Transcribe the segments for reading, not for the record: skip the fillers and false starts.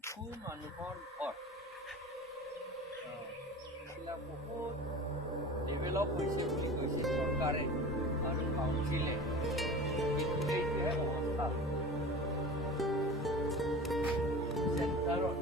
শিশু মানুহৰ ঘৰ এইবিলাক বহুত ডেভেলপ হৈছে বুলি কৈছে চৰকাৰে আৰু কাউন্সিলে, কিন্তু এইটোহে অৱস্থা চেণ্টাৰত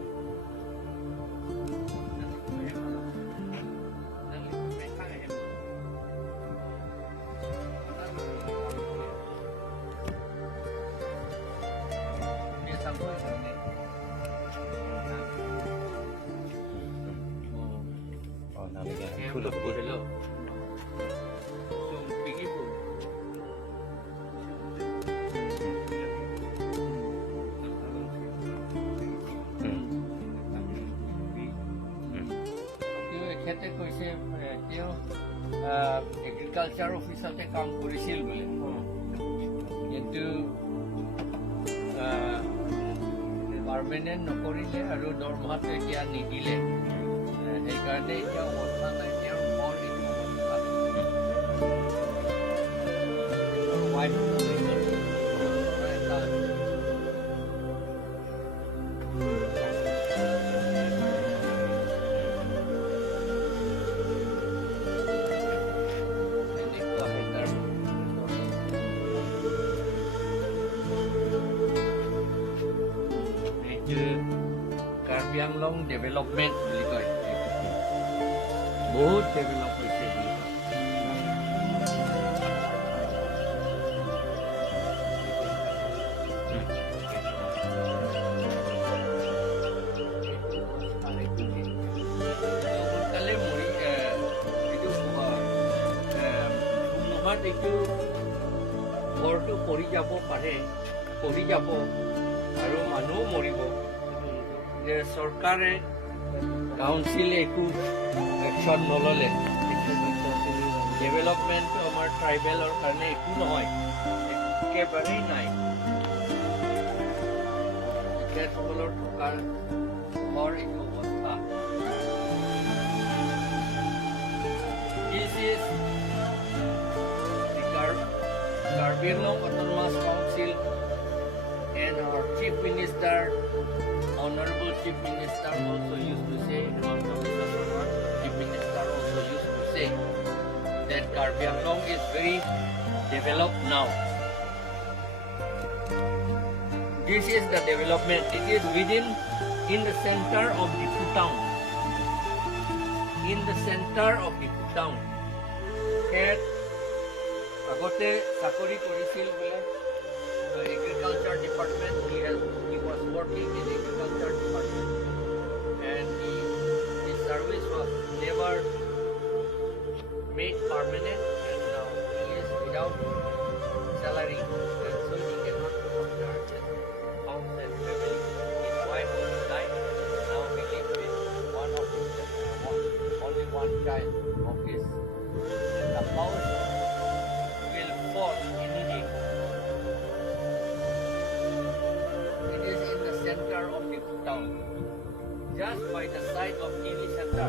তেখেতে কৈছে তেওঁ এগ্ৰিকালচাৰ অফিচতে কাম কৰিছিল বোলে, কিন্তু পাৰ্মানেণ্ট নকৰিলে আৰু দৰমহাটো এতিয়া নিদিলে, সেইকাৰণে এতিয়া অৱস্থা নাই তেওঁৰ ঘৰ এইটো অৱস্থা। কাৰ্বি আংলং ডেভেলপমেণ্ট বুলি কয়, বহুত ডেভেলপ হৈছে বুলি কয়। সোনকালে এইটো ধুমুহাত এইটো ঘৰটো পৰি যাব পাৰে, পৰি যাব আৰু মানুহো মৰিব। যে চৰকাৰে কাউন্সিলে একো একশ্যন নল'লে, ডেভেলপমেণ্টটো আমাৰ ট্ৰাইবেলৰ কাৰণে একো নহয়, একেবাৰেই নাই। তেখেতসকলৰ থকা ঘৰ এইটো অৱস্থা। This is the Karbi Anglong Autonomous Council and our Chief Minister, Honorable Chief Minister also used to say, Chief Minister also used to say that Karbi Anglong is very developed now. This is the development. It is in the center of the town. In the center of the town. আগতে চাকৰি কৰিছিল বোলে agriculture department. He was working in agriculture department, and his service was never made permanent, and now he is without salary, and so he cannot look after his house and family. His wife died, now he lives with only one child of his, and the house will fall any day. Center of the town, just by the side of TV Center.